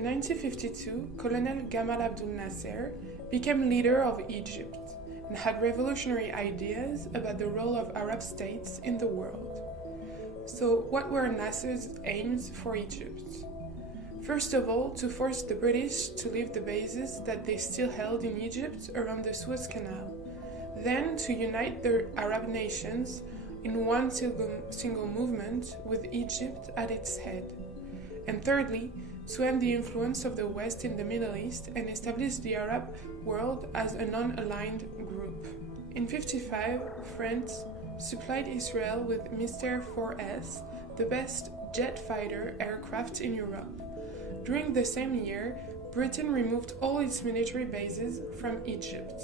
In 1952, Colonel Gamal Abdel Nasser became leader of Egypt and had revolutionary ideas about the role of Arab states in the world. So, what were Nasser's aims for Egypt? First of all, to force the British to leave the bases that they still held in Egypt around the Suez Canal. Then, to unite the Arab nations in one single movement with Egypt at its head. And thirdly, to end the influence of the West in the Middle East and establish the Arab world as a non-aligned group. In 1955, France supplied Israel with Mystère 4S, the best jet fighter aircraft in Europe. During the same year, Britain removed all its military bases from Egypt.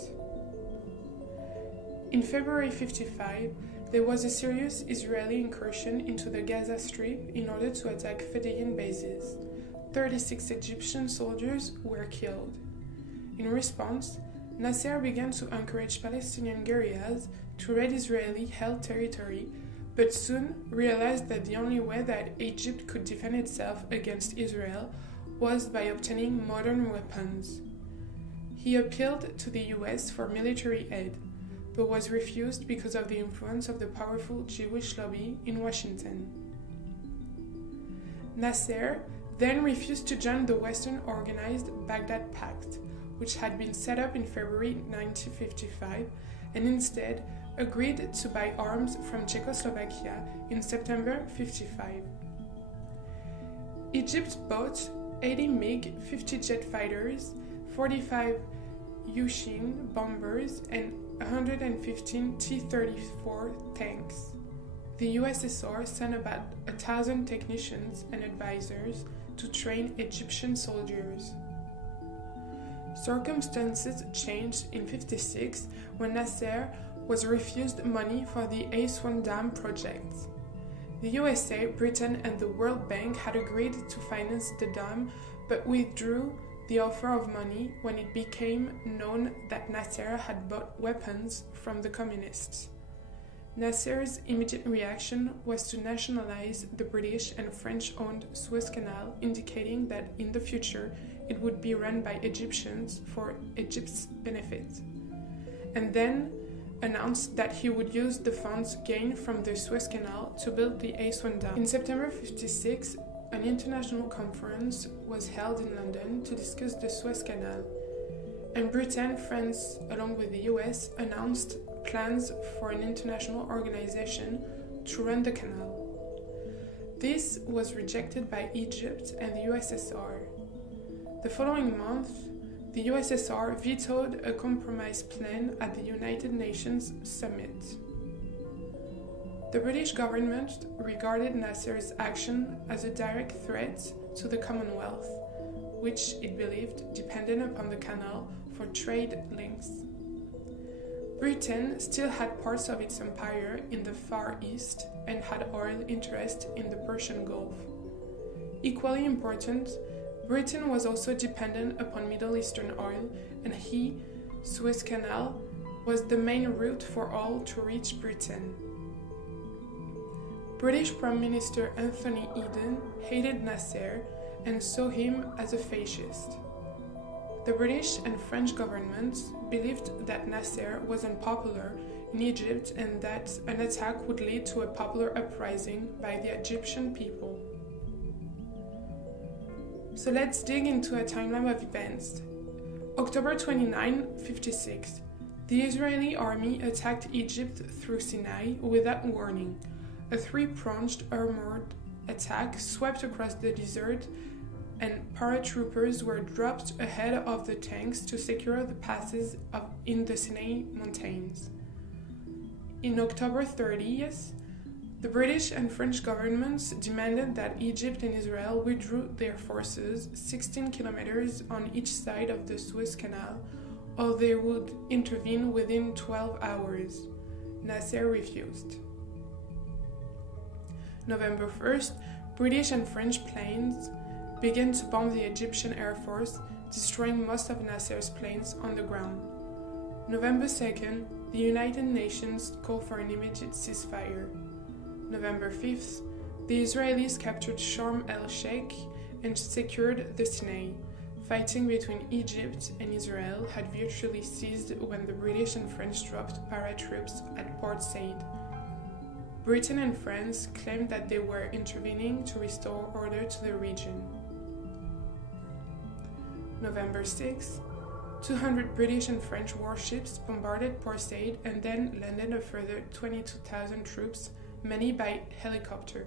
In February 1955, there was a serious Israeli incursion into the Gaza Strip in order to attack Fedayeen bases. 36 Egyptian soldiers were killed. In response, Nasser began to encourage Palestinian guerrillas to raid Israeli-held territory, but soon realized that the only way that Egypt could defend itself against Israel was by obtaining modern weapons. He appealed to the US for military aid, but was refused because of the influence of the powerful Jewish lobby in Washington. Nasser then refused to join the Western organized Baghdad Pact, which had been set up in February 1955, and instead agreed to buy arms from Czechoslovakia in September 1955. Egypt bought 80 MiG-50 jet fighters, 45 Yushin bombers, and 115 T-34 tanks. The USSR sent about 1,000 technicians and advisors to train Egyptian soldiers. Circumstances changed in 1956 when Nasser was refused money for the Aswan Dam project. The USA, Britain, and the World Bank had agreed to finance the dam, but withdrew the offer of money when it became known that Nasser had bought weapons from the communists. Nasser's immediate reaction was to nationalize the British and French-owned Suez Canal, indicating that in the future it would be run by Egyptians for Egypt's benefit, and then announced that he would use the funds gained from the Suez Canal to build the Aswan Dam. In September 1956, an international conference was held in London to discuss the Suez Canal, and Britain, France, along with the US, announced plans for an international organization to run the canal. This was rejected by Egypt and the USSR. The following month, the USSR vetoed a compromise plan at the United Nations Summit. The British government regarded Nasser's action as a direct threat to the Commonwealth, which it believed depended upon the canal for trade links. Britain still had parts of its empire in the Far East and had oil interests in the Persian Gulf. Equally important, Britain was also dependent upon Middle Eastern oil, and Suez Canal was the main route for oil to reach Britain. British Prime Minister Anthony Eden hated Nasser and saw him as a fascist. The British and French governments believed that Nasser was unpopular in Egypt and that an attack would lead to a popular uprising by the Egyptian people. So let's dig into a timeline of events. October 29, 1956. The Israeli army attacked Egypt through Sinai without warning. A three-pronged armored attack swept across the desert, and paratroopers were dropped ahead of the tanks to secure the passes in the Sinai mountains. In October 30th, the British and French governments demanded that Egypt and Israel withdrew their forces 16 kilometers on each side of the Suez Canal, or they would intervene within 12 hours. Nasser refused. November 1st, British and French planes began to bomb the Egyptian Air Force, destroying most of Nasser's planes on the ground. November 2nd, the United Nations called for an immediate ceasefire. November 5th, the Israelis captured Sharm el-Sheikh and secured the Sinai. Fighting between Egypt and Israel had virtually ceased when the British and French dropped paratroops at Port Said. Britain and France claimed that they were intervening to restore order to the region. November 6, 200 British and French warships bombarded Port Said and then landed a further 22,000 troops, many by helicopter.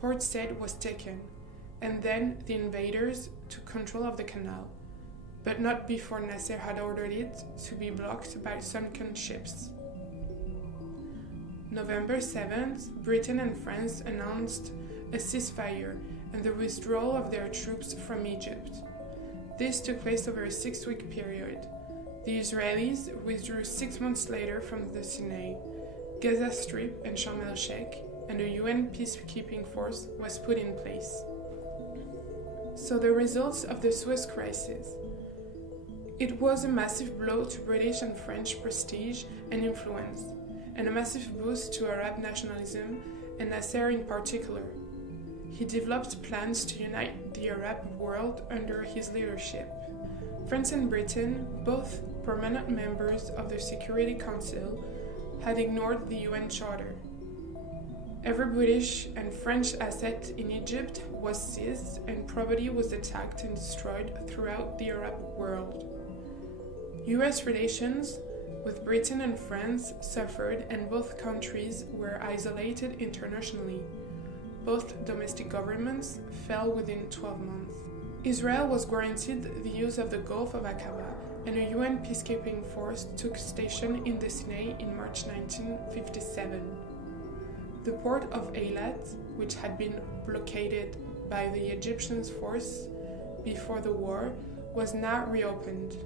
Port Said was taken, and then the invaders took control of the canal, but not before Nasser had ordered it to be blocked by sunken ships. November 7th, Britain and France announced a ceasefire and the withdrawal of their troops from Egypt. This took place over a 6-week period. The Israelis withdrew 6 months later from the Sinai, Gaza Strip and Sharm el-Sheikh, and a UN peacekeeping force was put in place. So the results of the Suez Crisis. It was a massive blow to British and French prestige and influence, and a massive boost to Arab nationalism, and Nasser in particular. He developed plans to unite the Arab world under his leadership. France and Britain, both permanent members of the Security Council, had ignored the UN Charter. Every British and French asset in Egypt was seized and property was attacked and destroyed throughout the Arab world. US relations with Britain and France suffered and both countries were isolated internationally. Both domestic governments fell within 12 months. Israel was granted the use of the Gulf of Aqaba, and a UN peacekeeping force took station in the Sinai in March 1957. The port of Eilat, which had been blockaded by the Egyptian force before the war, was now reopened.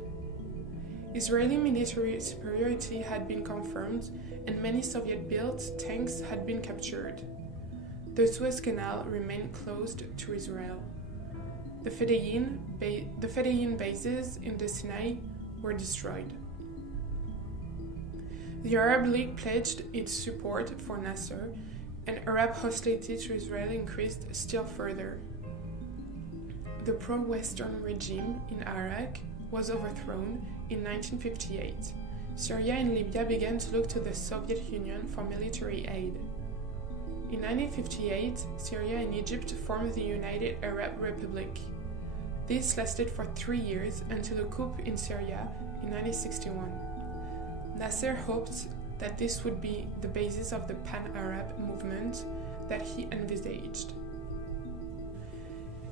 Israeli military superiority had been confirmed, and many Soviet-built tanks had been captured. The Suez Canal remained closed to Israel. The Fedayeen bases in the Sinai were destroyed. The Arab League pledged its support for Nasser, and Arab hostility to Israel increased still further. The pro-Western regime in Iraq was overthrown in 1958. Syria and Libya began to look to the Soviet Union for military aid. In 1958, Syria and Egypt formed the United Arab Republic. This lasted for 3 years until a coup in Syria in 1961. Nasser hoped that this would be the basis of the Pan-Arab movement that he envisaged.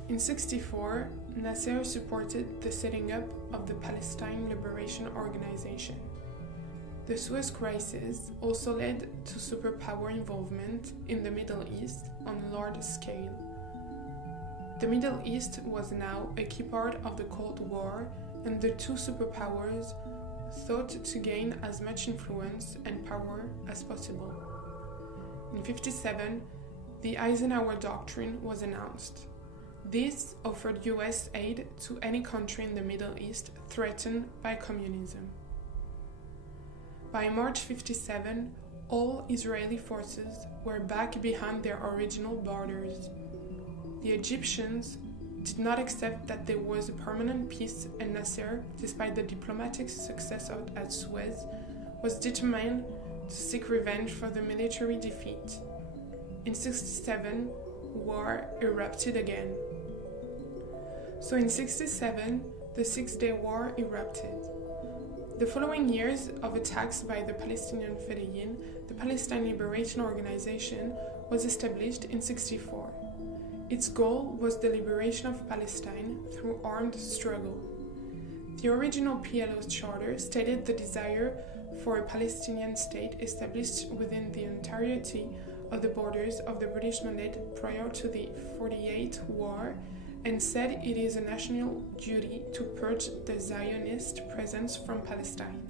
In 1964, Nasser supported the setting up of the Palestine Liberation Organization. The Suez Crisis also led to superpower involvement in the Middle East on a large scale. The Middle East was now a key part of the Cold War, and the two superpowers sought to gain as much influence and power as possible. In 1957, the Eisenhower Doctrine was announced. This offered US aid to any country in the Middle East threatened by communism. By March 1957, all Israeli forces were back behind their original borders. The Egyptians did not accept that there was a permanent peace, and Nasser, despite the diplomatic success at Suez, was determined to seek revenge for the military defeat. In 1967, war erupted again. So in 1967, the Six-Day War erupted. The following years of attacks by the Palestinian Fedayeen, the Palestine Liberation Organization was established in 1964. Its goal was the liberation of Palestine through armed struggle. The original PLO's charter stated the desire for a Palestinian state established within the entirety of the borders of the British Mandate prior to the 1948 war, and said it is a national duty to purge the Zionist presence from Palestine.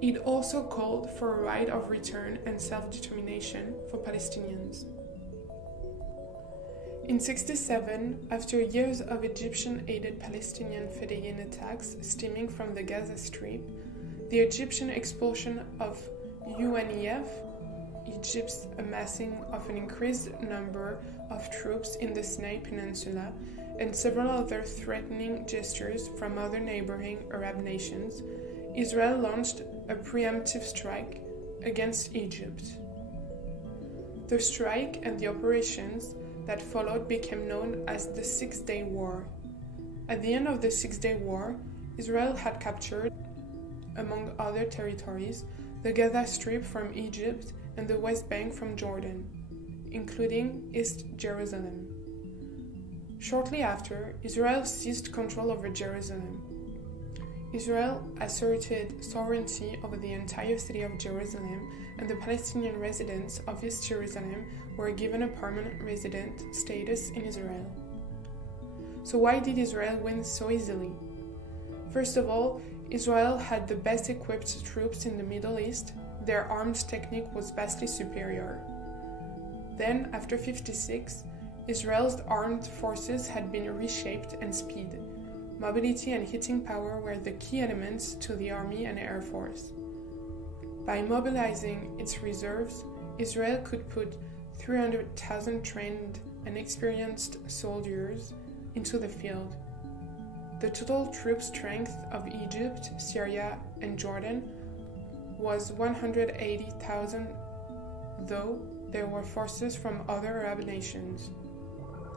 It also called for a right of return and self-determination for Palestinians. In 1967, after years of Egyptian-aided Palestinian Fedayeen attacks stemming from the Gaza Strip, the Egyptian expulsion of UNIF Egypt's amassing of an increased number of troops in the Sinai Peninsula and several other threatening gestures from other neighboring Arab nations, Israel launched a preemptive strike against Egypt. The strike and the operations that followed became known as the Six-Day War. At the end of the Six-Day War, Israel had captured, among other territories, the Gaza Strip from Egypt and the West Bank from Jordan, including East Jerusalem. Shortly after, Israel seized control over Jerusalem. Israel asserted sovereignty over the entire city of Jerusalem, and the Palestinian residents of East Jerusalem were given a permanent resident status in Israel. So why did Israel win so easily? First of all, Israel had the best equipped troops in the Middle East. Their arms technique was vastly superior. Then, after 1956, Israel's armed forces had been reshaped, and speed, mobility and hitting power were the key elements to the army and air force. By mobilizing its reserves, Israel could put 300,000 trained and experienced soldiers into the field. The total troop strength of Egypt, Syria, and Jordan was 180,000, though there were forces from other Arab nations.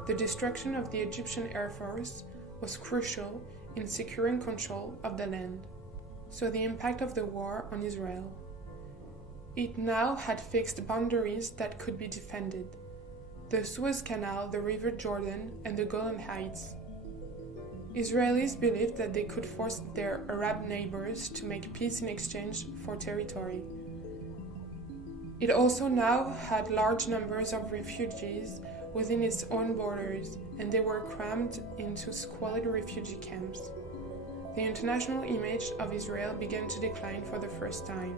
The destruction of the Egyptian Air Force was crucial in securing control of the land. So the impact of the war on Israel. It now had fixed boundaries that could be defended: the Suez Canal, the River Jordan, and the Golan Heights. Israelis believed that they could force their Arab neighbors to make peace in exchange for territory. It also now had large numbers of refugees within its own borders, and they were crammed into squalid refugee camps. The international image of Israel began to decline for the first time.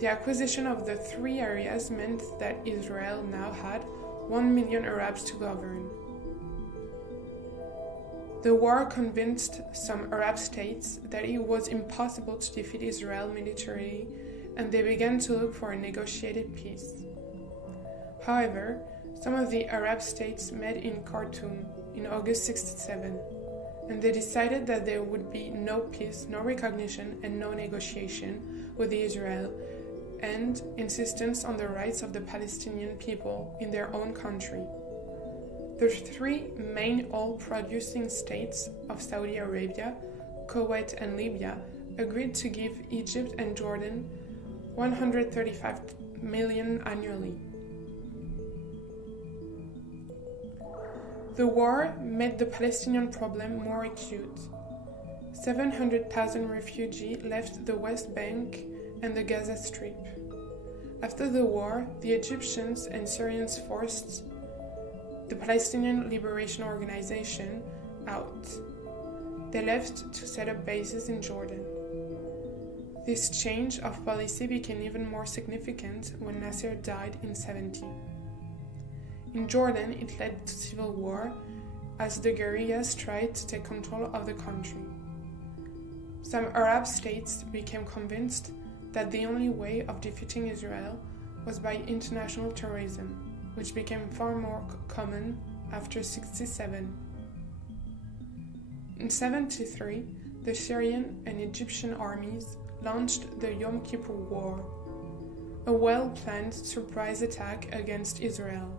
The acquisition of the three areas meant that Israel now had 1 million Arabs to govern. The war convinced some Arab states that it was impossible to defeat Israel militarily, and they began to look for a negotiated peace. However, some of the Arab states met in Khartoum in August 1967, and they decided that there would be no peace, no recognition, and no negotiation with Israel, and insistence on the rights of the Palestinian people in their own country. The three main oil-producing states of Saudi Arabia, Kuwait, and Libya agreed to give Egypt and Jordan $135 million annually. The war made the Palestinian problem more acute. 700,000 refugees left the West Bank and the Gaza Strip. After the war, the Egyptians and Syrians forced the Palestinian Liberation Organization out. They left to set up bases in Jordan. This change of policy became even more significant when Nasser died in 1970. In Jordan, it led to civil war as the guerrillas tried to take control of the country. Some Arab states became convinced that the only way of defeating Israel was by international terrorism, which became far more common after 1967. In 1973, the Syrian and Egyptian armies launched the Yom Kippur War, a well-planned surprise attack against Israel.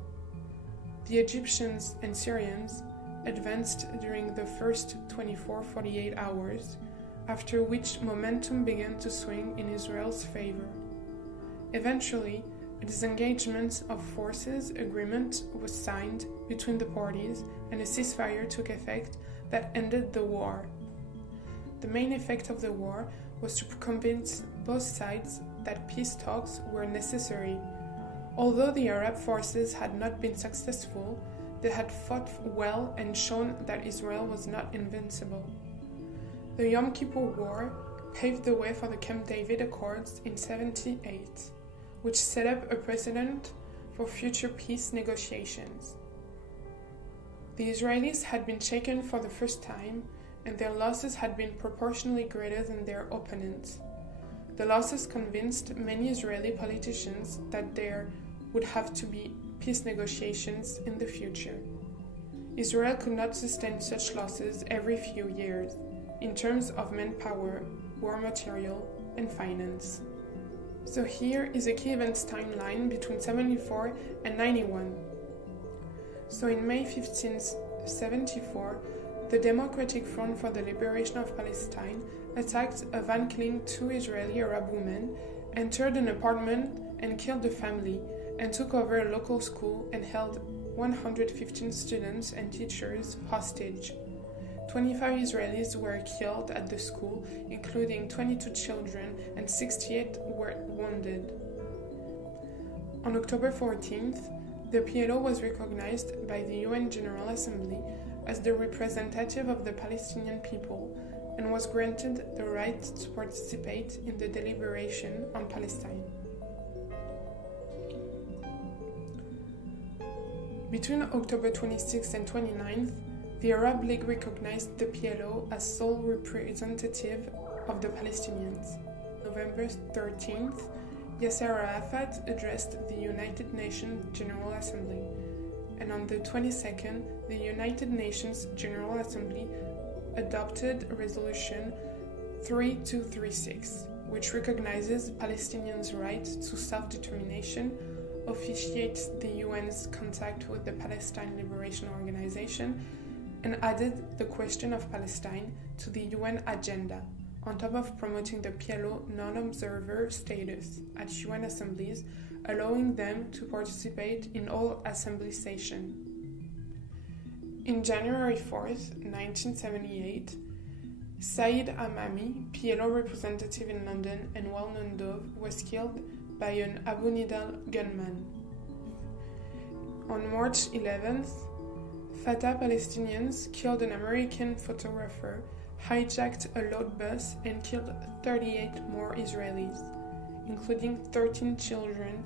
The Egyptians and Syrians advanced during the first 24-48 hours, after which momentum began to swing in Israel's favor. Eventually, a disengagement of forces agreement was signed between the parties, and a ceasefire took effect that ended the war. The main effect of the war was to convince both sides that peace talks were necessary. Although the Arab forces had not been successful, they had fought well and shown that Israel was not invincible. The Yom Kippur War paved the way for the Camp David Accords in 1978, which set up a precedent for future peace negotiations. The Israelis had been shaken for the first time, and their losses had been proportionally greater than their opponents. The losses convinced many Israeli politicians that there would have to be peace negotiations in the future. Israel could not sustain such losses every few years, in terms of manpower, war material, and finance. So here is a key events timeline between 74 and 91. So in May 1574, the Democratic Front for the Liberation of Palestine attacked a van killing 2 Israeli Arab women, entered an apartment and killed the family, and took over a local school and held 115 students and teachers hostage. 25 Israelis were killed at the school, including 22 children, and 68 were wounded. On October 14th, the PLO was recognized by the UN General Assembly as the representative of the Palestinian people and was granted the right to participate in the deliberation on Palestine. Between October 26th and 29th, the Arab League recognized the PLO as sole representative of the Palestinians. November 13th, Yasser Arafat addressed the United Nations General Assembly, and on the 22nd, the United Nations General Assembly adopted Resolution 3236, which recognizes Palestinians' right to self-determination, officiates the UN's contact with the Palestine Liberation Organization, and added the question of Palestine to the UN agenda, on top of promoting the PLO non-observer status at UN assemblies, allowing them to participate in all assembly sessions. In January 4th, 1978, Said Amami, PLO representative in London and well-known Dove, was killed by an Abu Nidal gunman. On March 11th, Fatah Palestinians killed an American photographer, hijacked a load bus, and killed 38 more Israelis, including 13 children,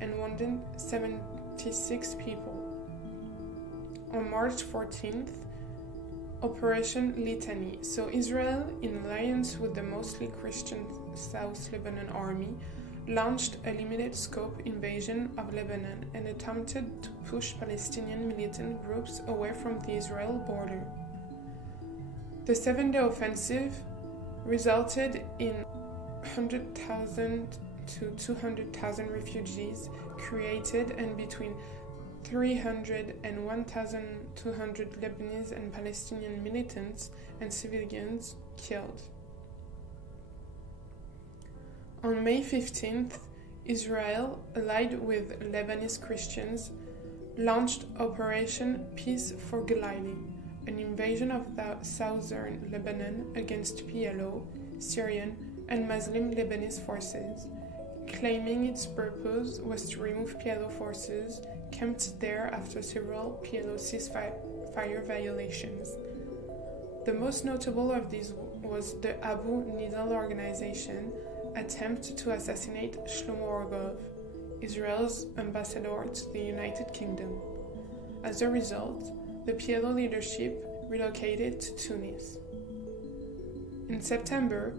and wounded 76 people. On March 14th, Operation Litany. So Israel, in alliance with the mostly Christian South Lebanon army, launched a limited-scope invasion of Lebanon and attempted to push Palestinian militant groups away from the Israel border. The 7-day offensive resulted in 100,000 to 200,000 refugees created and between 300 and 1,200 Lebanese and Palestinian militants and civilians killed. On May 15th, Israel, allied with Lebanese Christians, launched Operation Peace for Galilee, an invasion of southern Lebanon against PLO, Syrian, and Muslim Lebanese forces, claiming its purpose was to remove PLO forces camped there after several PLO ceasefire violations. The most notable of these was the Abu Nidal organization attempt to assassinate Shlomo Argov, Israel's ambassador to the United Kingdom. As a result, the PLO leadership relocated to Tunis. In September,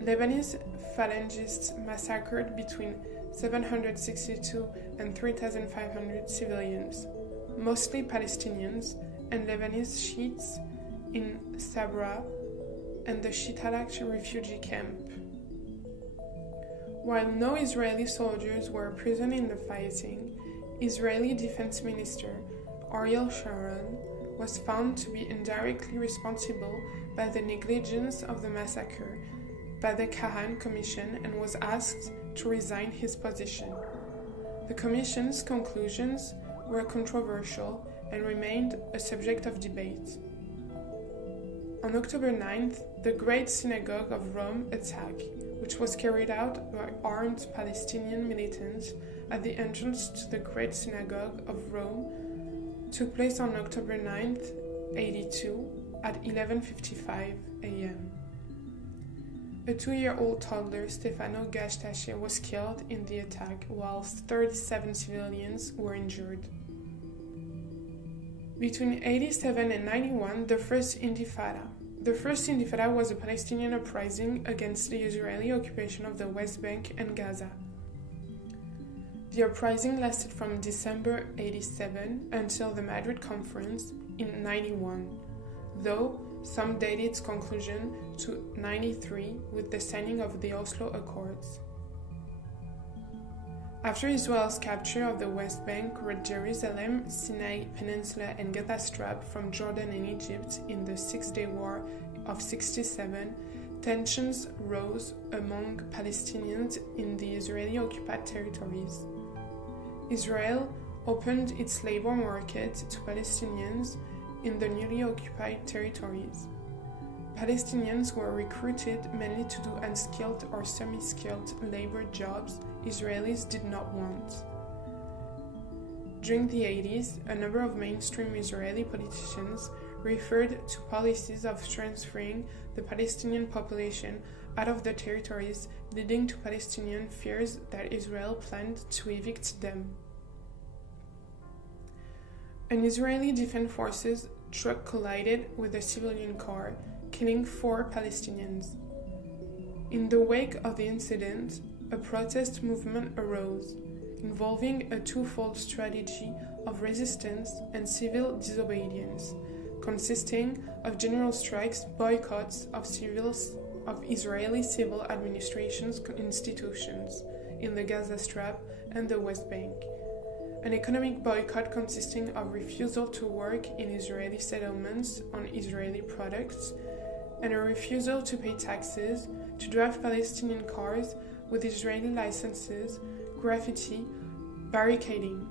Lebanese phalangists massacred between 762 and 3,500 civilians, mostly Palestinians and Lebanese Shiites, in Sabra and the Shitalak refugee camp. While no Israeli soldiers were present in the fighting, Israeli Defense Minister Ariel Sharon was found to be indirectly responsible by the negligence of the massacre by the Kahan Commission and was asked to resign his position. The Commission's conclusions were controversial and remained a subject of debate. On October 9th, the Great Synagogue of Rome attack, which was carried out by armed Palestinian militants at the entrance to the Great Synagogue of Rome, took place on October 9th, 82, at 11:55 a.m. A 2-year-old toddler, Stefano Gashtashe, was killed in the attack, whilst 37 civilians were injured. Between 87 and 91, the First Intifada, The first Intifada was a Palestinian uprising against the Israeli occupation of the West Bank and Gaza. The uprising lasted from December 87 until the Madrid Conference in 91, though some date its conclusion to 93 with the signing of the Oslo Accords. After Israel's capture of the West Bank, Jerusalem, Sinai Peninsula and Gaza Strip from Jordan and Egypt in the Six-Day War of 67, tensions rose among Palestinians in the Israeli-occupied territories. Israel opened its labor market to Palestinians in the newly occupied territories. Palestinians were recruited mainly to do unskilled or semi-skilled labor jobs Israelis did not want. During the 80s, a number of mainstream Israeli politicians referred to policies of transferring the Palestinian population out of the territories, leading to Palestinian fears that Israel planned to evict them. An Israeli Defense Forces truck collided with a civilian car, killing 4 Palestinians. In the wake of the incident, a protest movement arose, involving a twofold strategy of resistance and civil disobedience, consisting of general strikes, boycotts of Israeli civil administration's institutions in the Gaza Strip and the West Bank, an economic boycott consisting of refusal to work in Israeli settlements on Israeli products, and a refusal to pay taxes, to drive Palestinian cars with Israeli licenses, graffiti, barricading.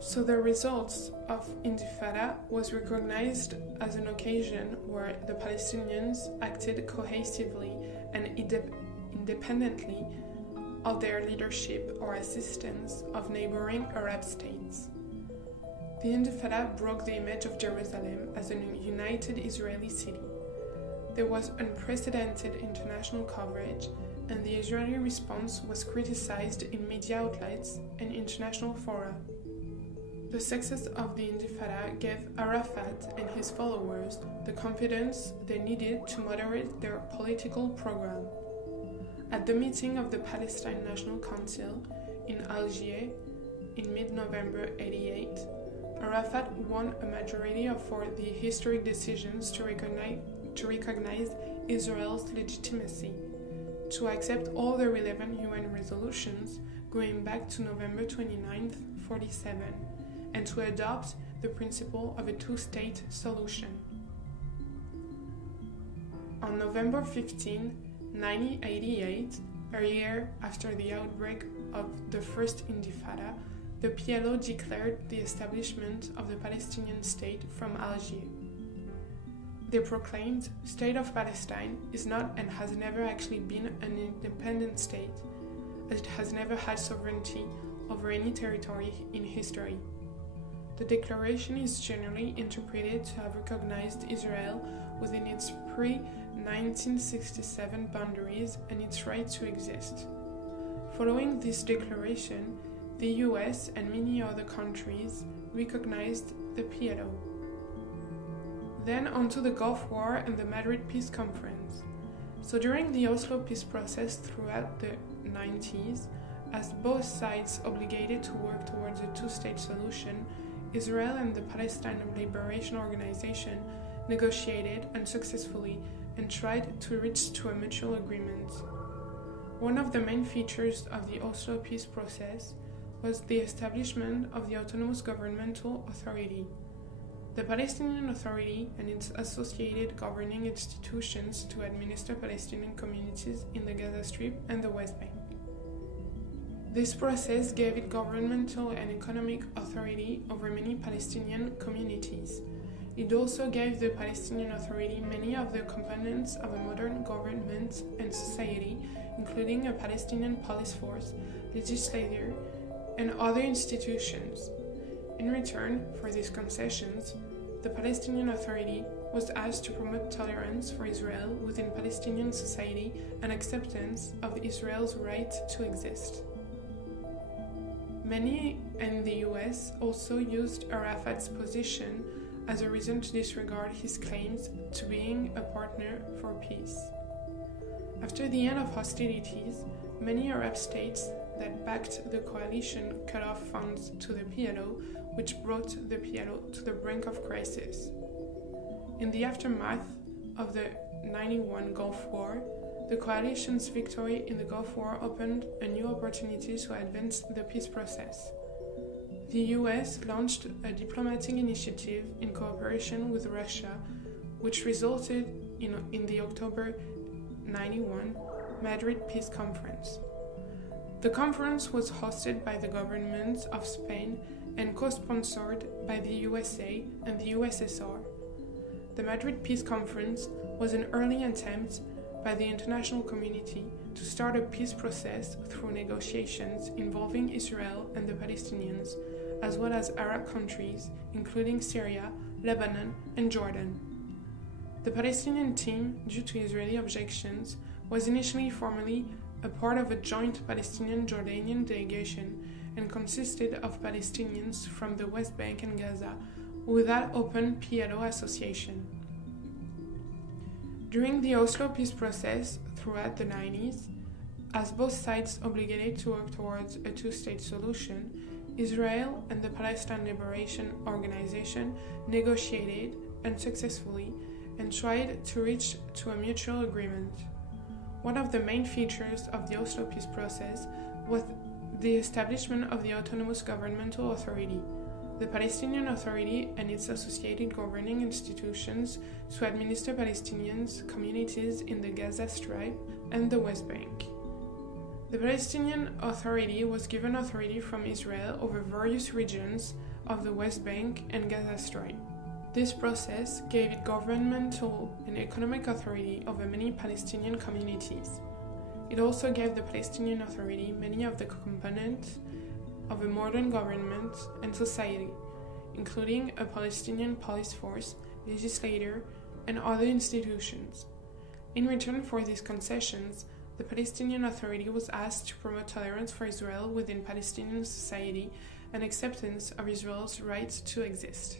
So the results of Intifada was recognized as an occasion where the Palestinians acted cohesively and independently of their leadership or assistance of neighboring Arab states. The Intifada broke the image of Jerusalem as a united Israeli city. There was unprecedented international coverage, and the Israeli response was criticized in media outlets and international fora. The success of the Intifada gave Arafat and his followers the confidence they needed to moderate their political program. At the meeting of the Palestine National Council in Algiers in mid-November 88, Arafat won a majority for the historic decisions to recognize Israel's legitimacy, to accept all the relevant UN resolutions going back to November 29, 47, and to adopt the principle of a two-state solution. On November 15, 1988, a year after the outbreak of the First Intifada, the PLO declared the establishment of the Palestinian state from Algiers. They proclaimed State of Palestine is not and has never actually been an independent state, as it has never had sovereignty over any territory in history. The declaration is generally interpreted to have recognized Israel within its pre-1967 boundaries and its right to exist. Following this declaration, the US and many other countries recognized the PLO. Then onto the Gulf War and the Madrid Peace Conference. So during the Oslo peace process throughout the 90s, as both sides obligated to work towards a two-state solution, Israel and the Palestine Liberation Organization negotiated unsuccessfully and tried to reach to a mutual agreement. One of the main features of the Oslo peace process was the establishment of the Autonomous Governmental Authority, the Palestinian Authority and its associated governing institutions to administer Palestinian communities in the Gaza Strip and the West Bank. This process gave it governmental and economic authority over many Palestinian communities. It also gave the Palestinian Authority many of the components of a modern government and society, including a Palestinian police force, legislature, and other institutions. In return for these concessions, the Palestinian Authority was asked to promote tolerance for Israel within Palestinian society and acceptance of Israel's right to exist. Many in the US also used Arafat's position as a reason to disregard his claims to being a partner for peace. After the end of hostilities, many Arab states that backed the coalition cut off funds to the PLO, which brought the PLO to the brink of crisis. In the aftermath of the 91 Gulf War, the coalition's victory in the Gulf War opened a new opportunity to advance the peace process. The US launched a diplomatic initiative in cooperation with Russia, which resulted in the October 91 Madrid Peace Conference. The conference was hosted by the governments of Spain and co-sponsored by the USA and the USSR. The Madrid Peace Conference was an early attempt by the international community to start a peace process through negotiations involving Israel and the Palestinians, as well as Arab countries, including Syria, Lebanon, and Jordan. The Palestinian team, due to Israeli objections, was initially formally a part of a joint Palestinian-Jordanian delegation and consisted of Palestinians from the West Bank and Gaza, without open PLO association. During the Oslo peace process throughout the 90s, as both sides obligated to work towards a two-state solution, Israel and the Palestine Liberation Organization negotiated unsuccessfully and tried to reach to a mutual agreement. One of the main features of the Oslo peace process was the establishment of the Autonomous Governmental Authority, the Palestinian Authority and its associated governing institutions to administer Palestinians' communities in the Gaza Strip and the West Bank. The Palestinian Authority was given authority from Israel over various regions of the West Bank and Gaza Strip. This process gave it governmental and economic authority over many Palestinian communities. It also gave the Palestinian Authority many of the components of a modern government and society, including a Palestinian police force, legislature, and other institutions. In return for these concessions, the Palestinian Authority was asked to promote tolerance for Israel within Palestinian society and acceptance of Israel's right to exist.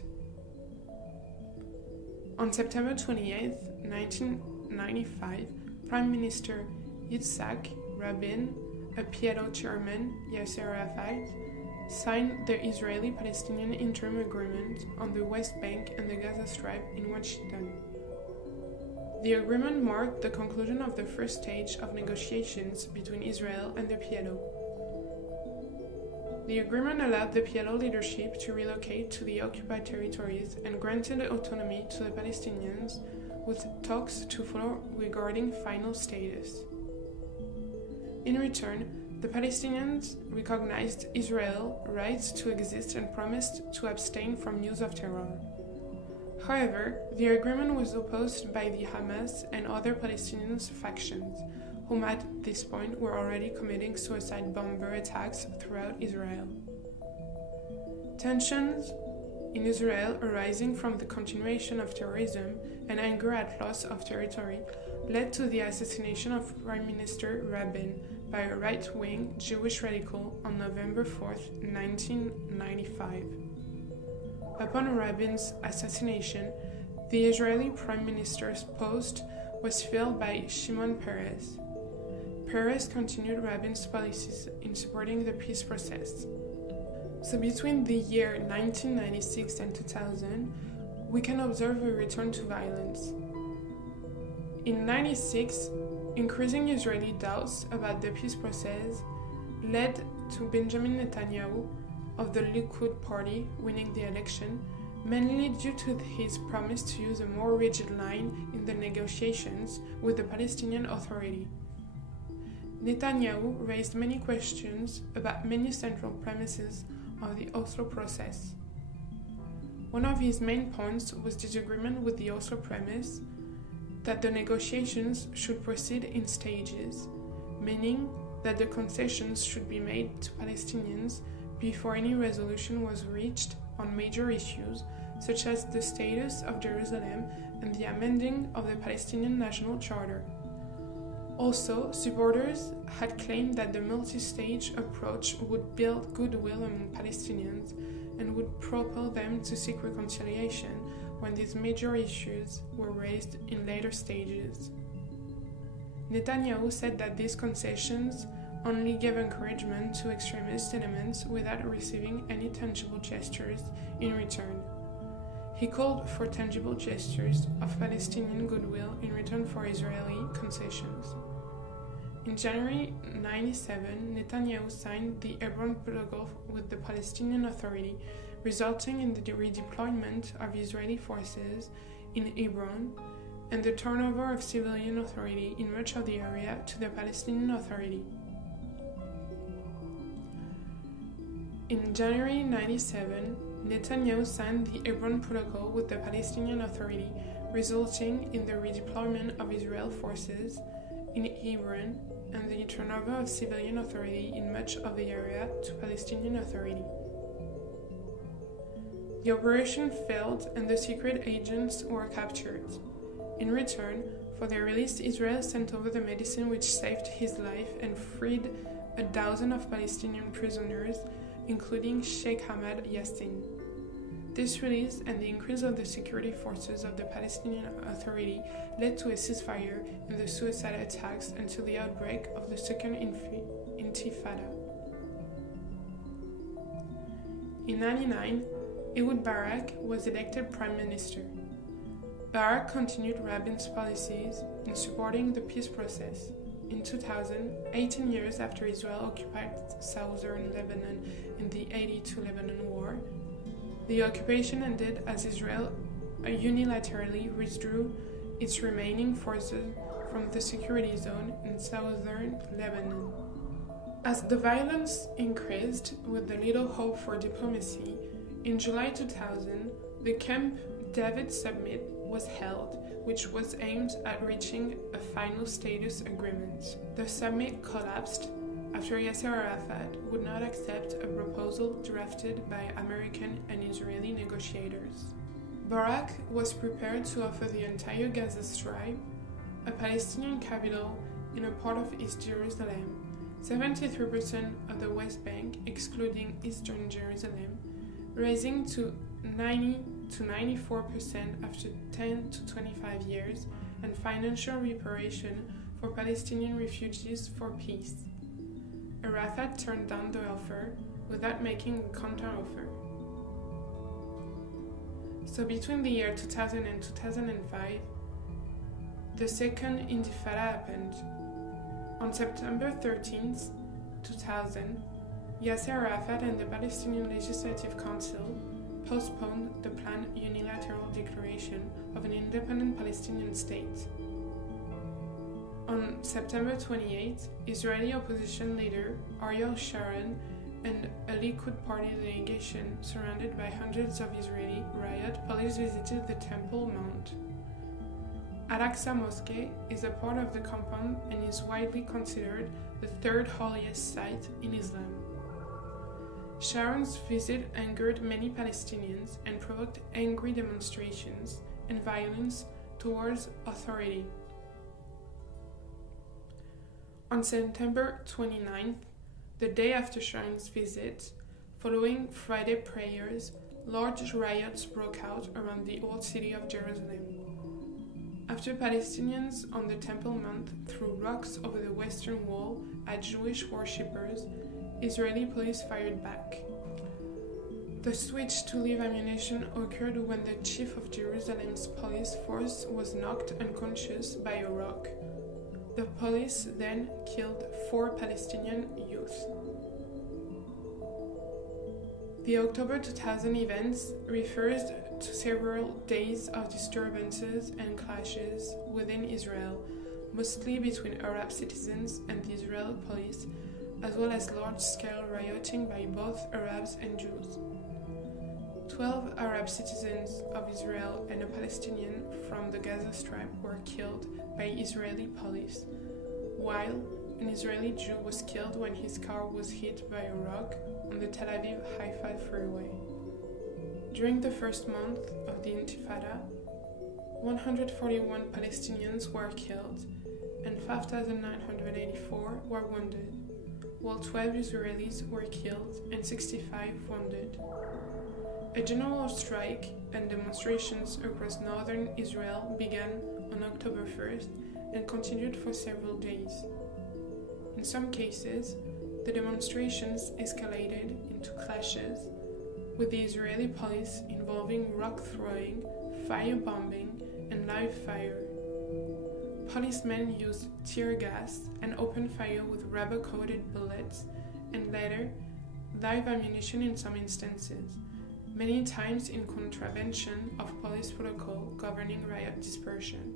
On September 28, 1995, Prime Minister Yitzhak Rabin, a PLO chairman, Yasser Arafat, signed the Israeli-Palestinian Interim Agreement on the West Bank and the Gaza Strip in Washington. The agreement marked the conclusion of the first stage of negotiations between Israel and the PLO. The agreement allowed the PLO leadership to relocate to the occupied territories and granted autonomy to the Palestinians, with talks to follow regarding final status. In return, the Palestinians recognized Israel's rights to exist and promised to abstain from use of terror. However, the agreement was opposed by the Hamas and other Palestinian factions, whom at this point were already committing suicide bomber attacks throughout Israel. Tensions in Israel arising from the continuation of terrorism and anger at loss of territory led to the assassination of Prime Minister Rabin by a right-wing Jewish radical on November 4, 1995. Upon Rabin's assassination, the Israeli Prime Minister's post was filled by Shimon Peres. Peres continued Rabin's policies in supporting the peace process. So between the year 1996 and 2000, we can observe a return to violence. In 1996, increasing Israeli doubts about the peace process led to Benjamin Netanyahu of the Likud party winning the election, mainly due to his promise to use a more rigid line in the negotiations with the Palestinian Authority. Netanyahu raised many questions about many central premises of the Oslo process. One of his main points was disagreement with the Oslo premise that the negotiations should proceed in stages, meaning that the concessions should be made to Palestinians before any resolution was reached on major issues such as the status of Jerusalem and the amending of the Palestinian National Charter. Also, supporters had claimed that the multi-stage approach would build goodwill among Palestinians and would propel them to seek reconciliation when these major issues were raised in later stages. Netanyahu said that these concessions only gave encouragement to extremist elements without receiving any tangible gestures in return. He called for tangible gestures of Palestinian goodwill in return for Israeli concessions. In January 1997, Netanyahu signed the Hebron Protocol with the Palestinian Authority, resulting in the redeployment of Israeli forces in Hebron and the turnover of civilian authority in much of the area to the Palestinian Authority. In January 1997, Netanyahu signed the Hebron Protocol with the Palestinian Authority, resulting in the redeployment of Israel forces in Hebron and the turnover of civilian authority in much of the area to Palestinian Authority. The operation failed and the secret agents were captured. In return, for their release, Israel sent over the medicine which saved his life and freed 1,000 of Palestinian prisoners, including Sheikh Ahmad Yassin. This release and the increase of the security forces of the Palestinian Authority led to a ceasefire and the suicide attacks until the outbreak of the Second Intifada. In 1999, Ehud Barak was elected Prime Minister. Barak continued Rabin's policies in supporting the peace process. In 2000, 18 years after Israel occupied southern Lebanon in the 1982 Lebanon War, the occupation ended as Israel unilaterally withdrew its remaining forces from the security zone in southern Lebanon. As the violence increased with the little hope for diplomacy, in July 2000, the Camp David Summit was held, which was aimed at reaching a final status agreement. The summit collapsed after Yasser Arafat would not accept a proposal drafted by American and Israeli negotiators. Barak was prepared to offer the entire Gaza Strip a Palestinian capital in a part of East Jerusalem, 73% of the West Bank, excluding Eastern Jerusalem, rising to 90 to 94% after 10 to 25 years, and financial reparation for Palestinian refugees for peace. Arafat turned down the offer without making a counteroffer. So between the year 2000 and 2005, the Second Intifada happened. On September 13, 2000, Yasser Arafat and the Palestinian Legislative Council postponed the planned unilateral declaration of an independent Palestinian state. On September 28, Israeli opposition leader Ariel Sharon and a Likud party delegation surrounded by hundreds of Israeli riot police visited the Temple Mount. Al-Aqsa Mosque is a part of the compound and is widely considered the third holiest site in Islam. Sharon's visit angered many Palestinians and provoked angry demonstrations and violence towards authority. On September 29th, the day after Sharon's visit, following Friday prayers, large riots broke out around the old city of Jerusalem. After Palestinians on the Temple Mount threw rocks over the Western Wall at Jewish worshippers, Israeli police fired back. The switch to leave ammunition occurred when the chief of Jerusalem's police force was knocked unconscious by a rock. The police then killed 4 Palestinian youth. The October 2000 events refers to several days of disturbances and clashes within Israel, mostly between Arab citizens and the Israeli police, as well as large-scale rioting by both Arabs and Jews. 12 Arab citizens of Israel and a Palestinian from the Gaza Strip were killed by Israeli police, while an Israeli Jew was killed when his car was hit by a rock on the Tel Aviv-Haifa freeway. During the first month of the Intifada, 141 Palestinians were killed and 5,984 were wounded, while 12 Israelis were killed and 65 wounded. A general strike and demonstrations across northern Israel began on October 1st and continued for several days. In some cases, the demonstrations escalated into clashes, with the Israeli police involving rock throwing, firebombing, and live fire. Policemen used tear gas and opened fire with rubber-coated bullets, and later, live ammunition in some instances, many times in contravention of police protocol governing riot dispersion.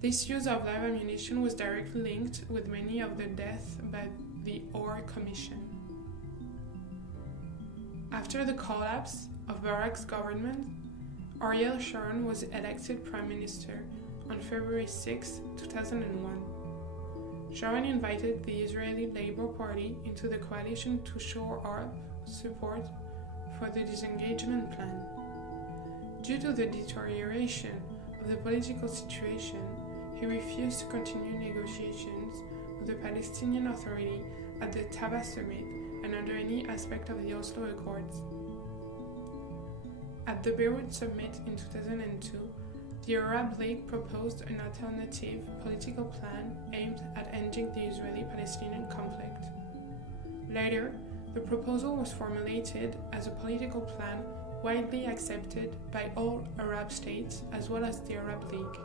This use of live ammunition was directly linked with many of the deaths by the Or Commission. After the collapse of Barak's government, Ariel Sharon was elected Prime Minister on February 6, 2001. Sharon invited the Israeli Labour Party into the coalition to shore up support for the disengagement plan. Due to the deterioration of the political situation, he refused to continue negotiations with the Palestinian Authority at the Taba Summit and under any aspect of the Oslo Accords. At the Beirut Summit in 2002, the Arab League proposed an alternative political plan aimed at ending the Israeli-Palestinian conflict. Later, the proposal was formulated as a political plan widely accepted by all Arab states as well as the Arab League.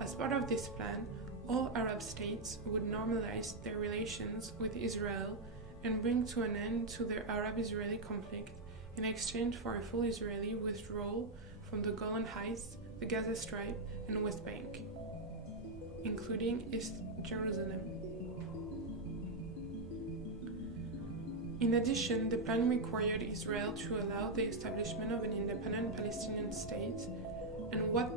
As part of this plan, all Arab states would normalize their relations with Israel and bring to an end to the Arab-Israeli conflict in exchange for a full Israeli withdrawal from the Golan Heights, the Gaza Strip, and West Bank, including East Jerusalem. In addition, the plan required Israel to allow the establishment of an independent Palestinian state and what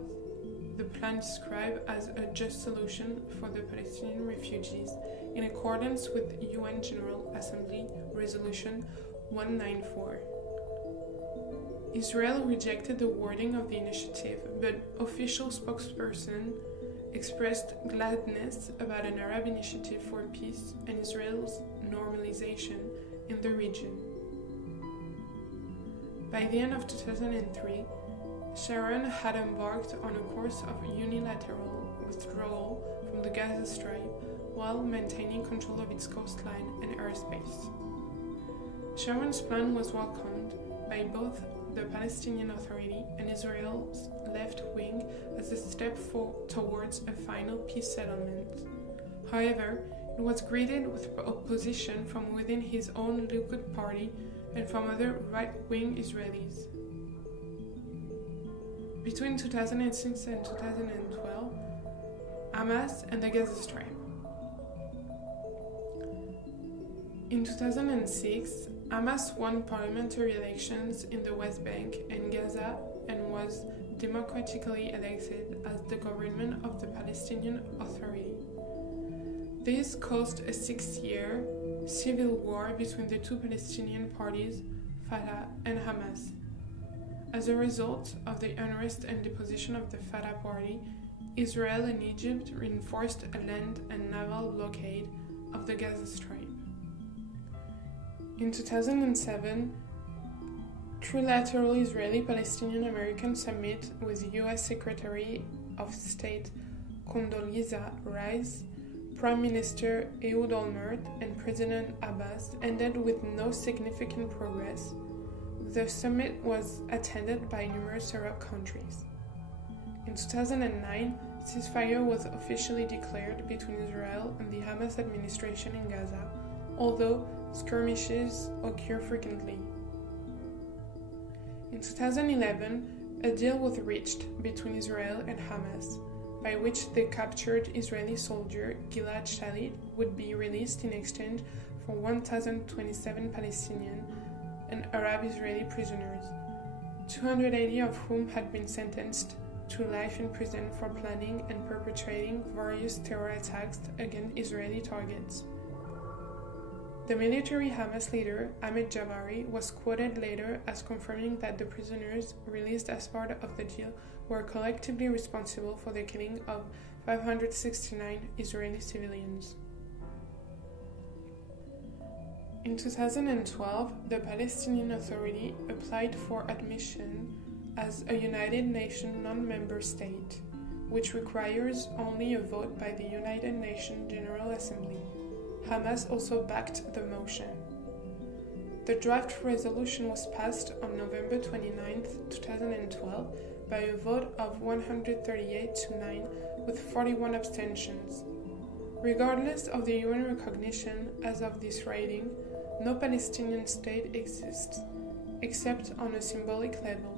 the plan described as a just solution for the Palestinian refugees in accordance with UN General Assembly Resolution 194. Israel rejected the wording of the initiative, but official spokesperson expressed gladness about an Arab initiative for peace and Israel's normalization in the region. By the end of 2003, Sharon had embarked on a course of unilateral withdrawal from the Gaza Strip while maintaining control of its coastline and airspace. Sharon's plan was welcomed by both the Palestinian Authority and Israel's left wing as a step towards a final peace settlement. However, it was greeted with opposition from within his own Likud party and from other right-wing Israelis. Between 2006 and 2012, Hamas and the Gaza Strip. In 2006, Hamas won parliamentary elections in the West Bank and Gaza and was democratically elected as the government of the Palestinian Authority. This caused a 6-year civil war between the two Palestinian parties, Fatah and Hamas. As a result of the unrest and deposition of the Fatah party, Israel and Egypt reinforced a land and naval blockade of the Gaza Strip. In 2007, trilateral Israeli-Palestinian-American summit with U.S. Secretary of State Condoleezza Rice, Prime Minister Ehud Olmert, and President Abbas ended with no significant progress. The summit was attended by numerous Arab countries. In 2009, ceasefire was officially declared between Israel and the Hamas administration in Gaza, although skirmishes occur frequently. In 2011, a deal was reached between Israel and Hamas, by which the captured Israeli soldier Gilad Shalit would be released in exchange for 1,027 Palestinian and Arab-Israeli prisoners, 280 of whom had been sentenced to life in prison for planning and perpetrating various terror attacks against Israeli targets. The military Hamas leader, Ahmed Jabari, was quoted later as confirming that the prisoners released as part of the deal were collectively responsible for the killing of 569 Israeli civilians. In 2012, the Palestinian Authority applied for admission as a United Nations non-member state, which requires only a vote by the United Nations General Assembly. Hamas also backed the motion. The draft resolution was passed on November 29, 2012, by a vote of 138 to 9 with 41 abstentions. Regardless of the UN recognition as of this writing, no Palestinian state exists, except on a symbolic level.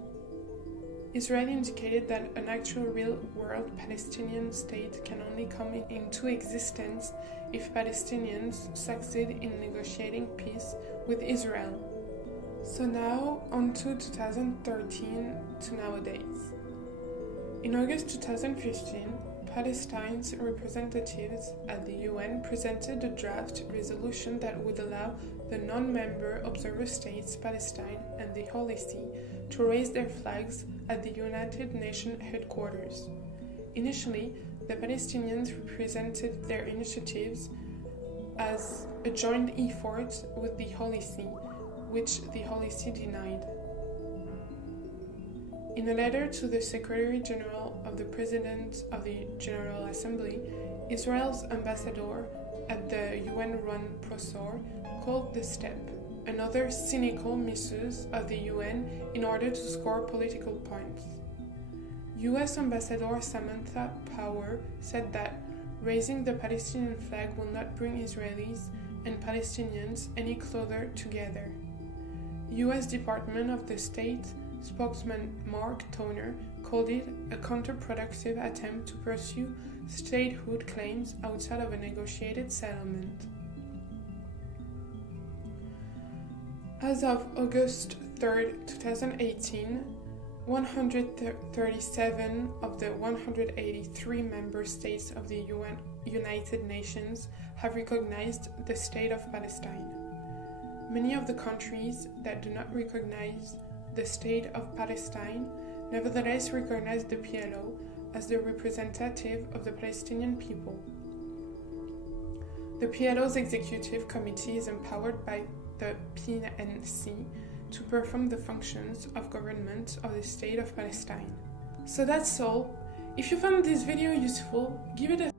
Israel indicated that an actual real-world Palestinian state can only come into existence if Palestinians succeed in negotiating peace with Israel. So now, on to 2013 to nowadays. In August 2015, Palestine's representatives at the UN presented a draft resolution that would allow the non-member observer states Palestine and the Holy See to raise their flags at the United Nations headquarters. Initially, the Palestinians represented their initiatives as a joint effort with the Holy See, which the Holy See denied. In a letter to the Secretary General of the President of the General Assembly, Israel's ambassador at the UN-run Prosor called the step another cynical misuse of the UN in order to score political points. US Ambassador Samantha Power said that raising the Palestinian flag will not bring Israelis and Palestinians any closer together. US Department of the State spokesman Mark Toner called it a counterproductive attempt to pursue statehood claims outside of a negotiated settlement. As of August 3, 2018, 137 of the 183 member states of the United Nations have recognized the State of Palestine. Many of the countries that do not recognize the State of Palestine nevertheless recognize the PLO as the representative of the Palestinian people. The PLO's executive committee is empowered by the PNC to perform the functions of government of the State of Palestine. So that's all. If you found this video useful, give it a